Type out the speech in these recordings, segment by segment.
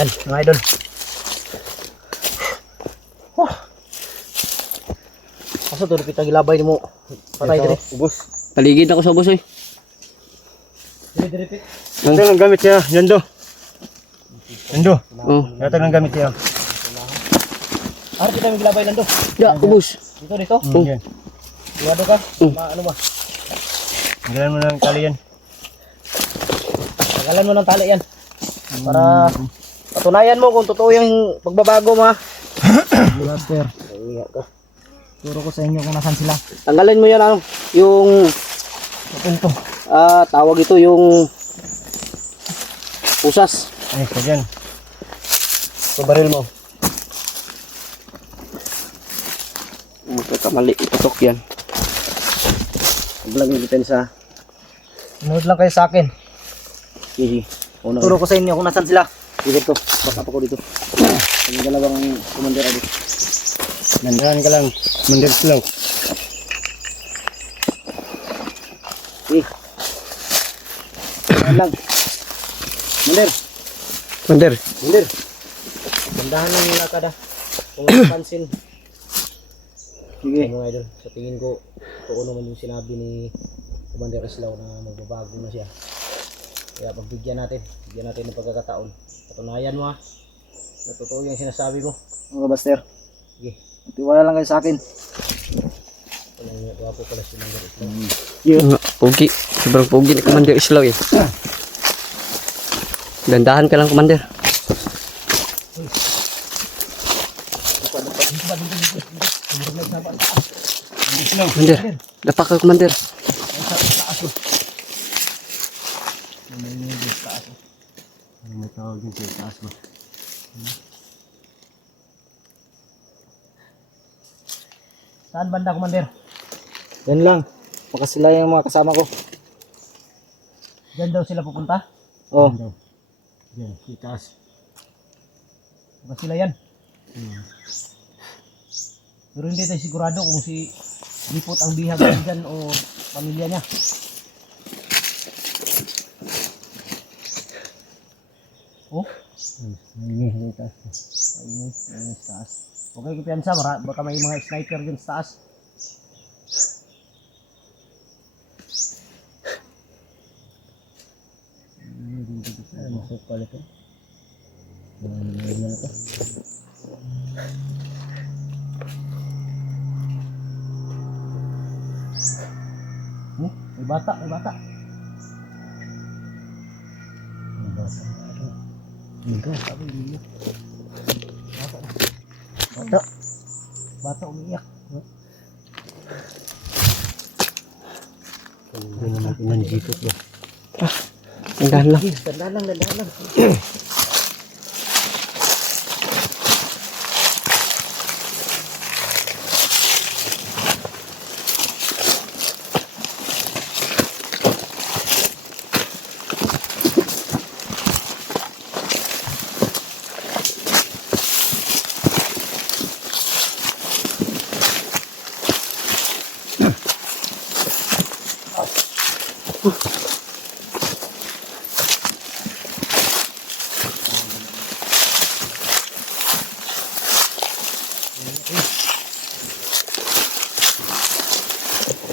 Yan, mga idol. Asa to kita gilabay mo. Patay dire. Ubos. Paligid ako sa ubos eh. Dire pit. Ito ang gamit siya, Yando. Yando. Oh. Ito ang gamit siya. Ano kita gilabay nando? Ya, ubos. Dito. Yan. Luwado ka. Ano ba? Galan mo ng tali yan. Tagalan mo ng tali yan. Para patunayan mo kung totoo yung pagbabago mo ha. Blaster. Iya ka. Turo ko sa inyo kung nasan sila. Tanggalin mo yan ano, yung Ito. tawag ito yung pusas. Ay, ito dyan. Sa baril mo. Magkakamali, ipatok yan. Huwag lang yung depensa. Sunod lang kayo sa akin. Sige. Turo ko sa inyo kung nasan sila. Dito, baka pa ko dito. Yung dalawang commander ali. Nandahan ka lang. Mandir slow. Eh. Yan lang. Mandir. Mander. Mandir. Gandahan lang yung lakad ha. Kung napansin. Sige. Mga idol, sa tingin ko, totoo naman yung sinabi ni Commander Islaw na magbabago na siya. Kaya pagbigyan natin ng pagkakataon. Patunayan mo ha. Na totoo yung sinasabi mo. Mga Buster. Sige. Tiwala lang kayo sa akin. Wapo pala si Commander Islaw. Yung pogi. Sobrang pogi ni Commander Islaw eh. Dandahan ka lang, Commander. Commander, dapat ka, Commander. May tawag din sa taas mo. Saan banda, Commander? Yan lang. Baka sila yung mga kasama ko. Diyan daw sila pupunta? Oo. Yan, sa taas. Baka sila yan. Pero hindi tayo sigurado kung si Lipot ang bihag dyan o pamilya niya. Oh? May taas. Ayun, ayun sa taas. Okay, kipiyansa, baka may mga sniper dyan sa taas. Masuk pala ito. May bata, may bata. Dito. Sabi, hindi niya. Bata. Bata umiiyak. Hindi na natin nandito ba? Dandahan lang. Dandahan lang, dandahan lang.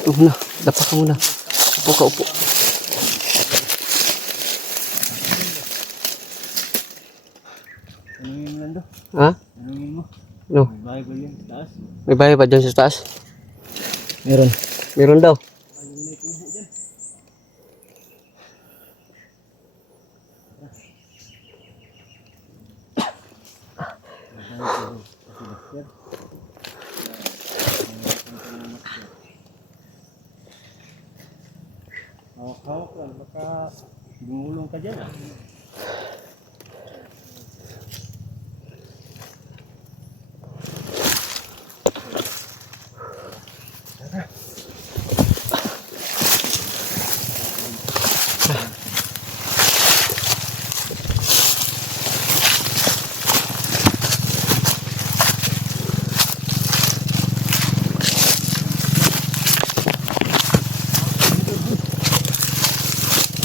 Upo na. Dapat ka muna. Upo ka, upo. Anong mo Lando? Ha? Anong mo? No. Bahay ko yun, taas. May bahay ba dyan sa taas? Meron. Meron daw. Hawak-hawak lang, baka gumulong ka dyan.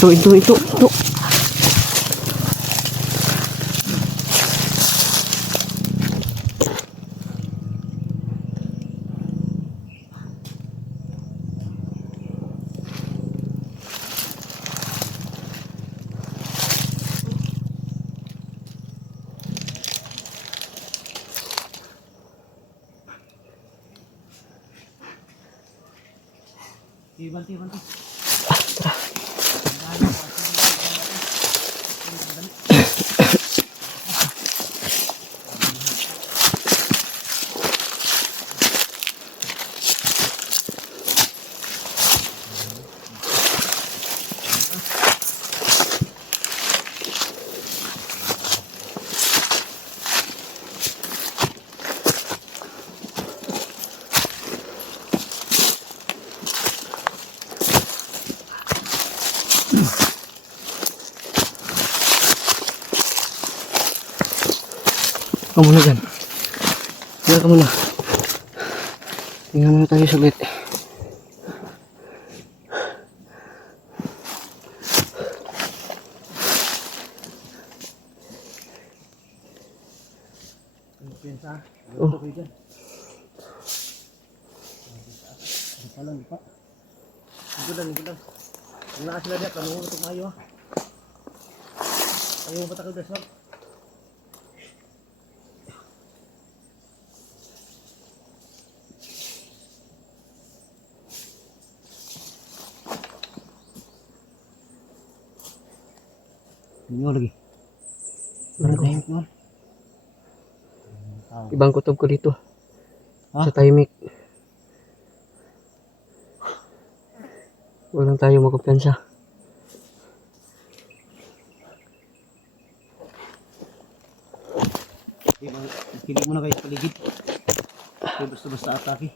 Ito. Banti, banti. Kamu muna dyan. Diyan ka muna. Tingnan muna tayo saglit. Pensa. Oh. Ito kayo dyan. Di pa lang, di pa. Igulan, igulan. Kung naa sila diya, tanong ito maayo ha. Ayaw mo patakal guys, wag. Inyo lagi. Tahimik mo. Ibang kutob ko dito. Ha? Sa tahimik. Walang tayo magkumpiyansa. Kilig mo na guys, paligid. Okay, basta-basta atake.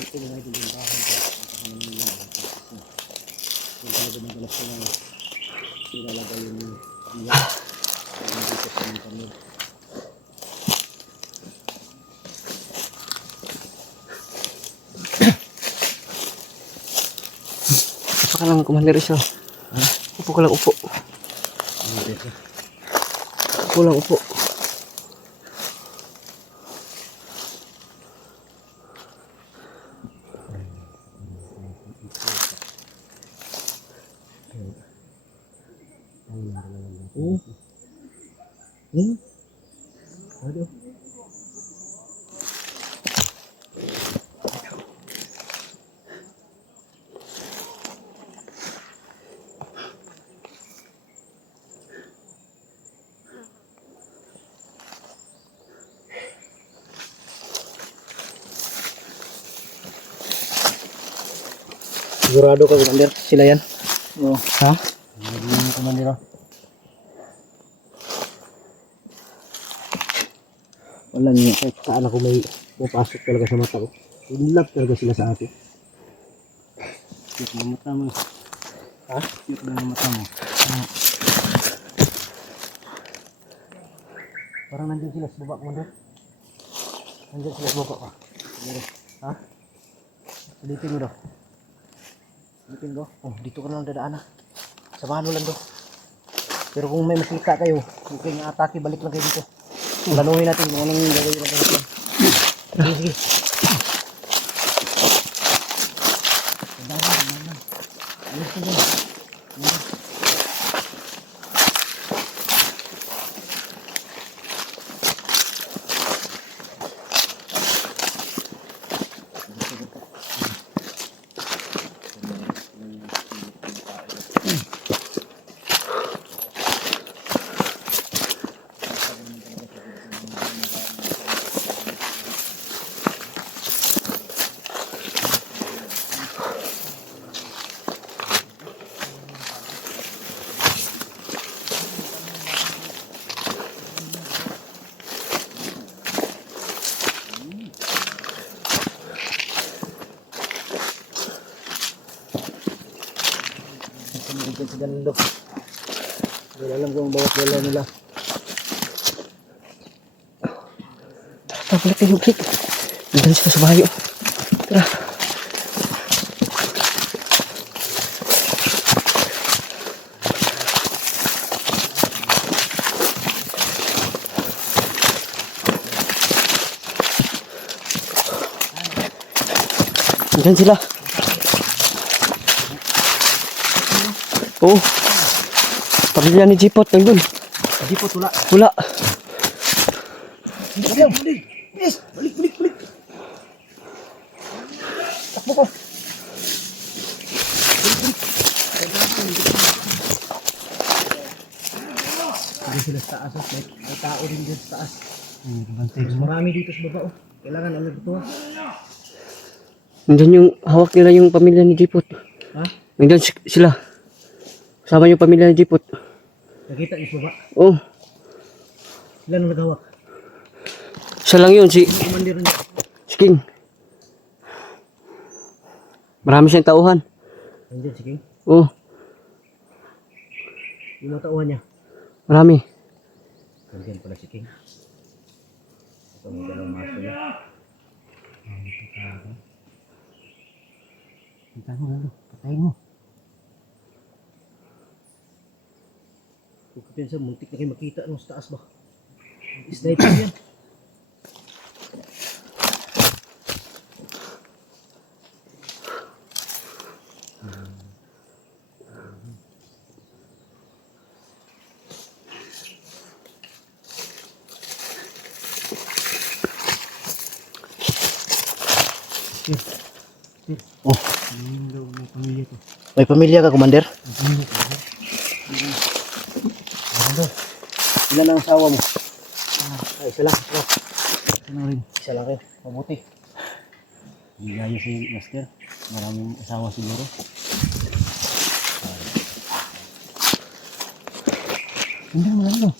Ito na nga din yung bahay ko. Yung talaga madalas ko lang sinalaga yung biya. Yung dito sa mga kamil. Upo ka lang, Commander Rizal. Upo ka lang, upo. Upo lang, upo. Aduh. Sigurado ka, Commander? Sila yan? Oo. Ha? Hindi mo, Commander. Wala niya. Kahit saan ako may pupasok talaga sa mata ko. In love talaga sila sa atin. Cute na mata mo. Ha? Cute na mata mo. Parang nandiyan sila sa baba, Commander. Nandiyan sila sa baba ka. Siguro. Ha? Silipin mo daw. Silipin ko. Oh, dito ka lang dadaan ha. Samahan mo lang daw. Pero kung may makita kayo, kung kayo nga atake, balik lang kayo dito. Planuhin natin kung anong gagawin natin. Sige, sige. Dahan. Alis ka dyan. Sa gando. Wala alam kung bawat dala nila. Tara, balik tayo, balik. Nandun sila sa bayo. Tara. Nandun sila. Oh. Pamilya ni Jipot, nandun. Jipot wala. Wala. Balik. Yes, balik. Takbo ko. Hindi sila sa taas. May tao din dyan sa taas. Marami dito sa baba. Kailangan ano dito. Nandun yung hawak nila yung pamilya ni Jipot. Ha? Nandun sila. Kasama yung pamilya ni Jipot. Nakita yung sa baba. Oh. Sila nang naghawak. Siya lang yun, si Kumandir niya. King. Marami siyang tauhan. Nandiyan si King. Oh, Yung mga tauhan niya. marami. Nandiyan pala si King. Ito may dalawang maso niya. Patayin mo. Kung kapiyansa, muntik na kayo makita nung sa taas ba? Sniper yan. Oh. May pamilya ka, Commander? Commander, ilan ang asawa mo? Isa lang. Isa lang kayo. Mabuti. Hindi gaya si Master. Maraming asawa siguro. Hindi mo lang ito.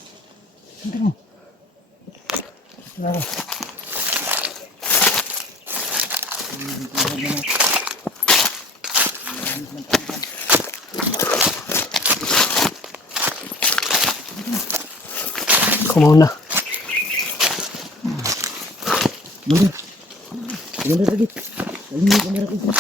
Hindi mo. Kumauna. Commander. Commander lagi. Alin mo yung kamera ko.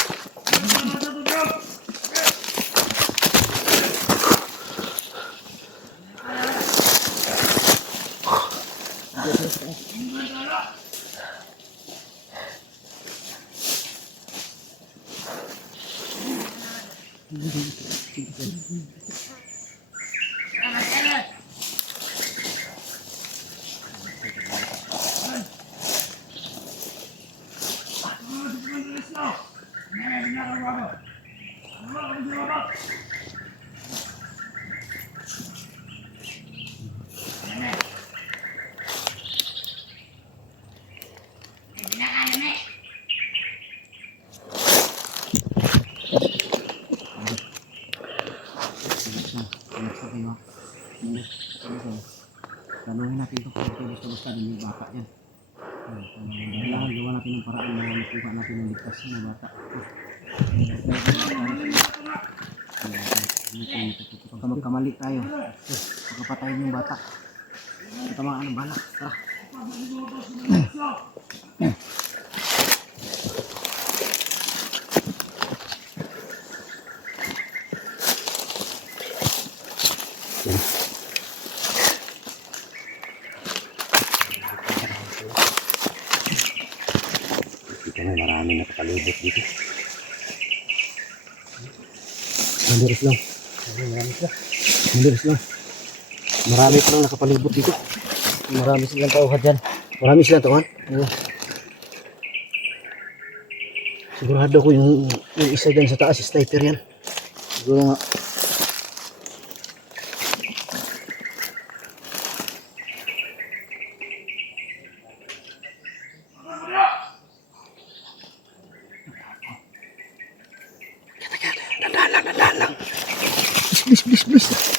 Tanungin natin ito kung gusto din yung bata yan. Kailangan gawa natin ng paraan na makuha natin yung ligtas na bata. Pagka magkamali tayo, pagkapatayin yung bata. Tamaan ng balak. Tara. Marami nakapalibot dito. Mandiris lang. Mandiris lang. Marami pa lang nakapalibot dito. Marami silang tauhan dyan. Marami silang tauhan. Sigurado ko yung isa dyan sa taas, sniper yan. Siguro nga. Please.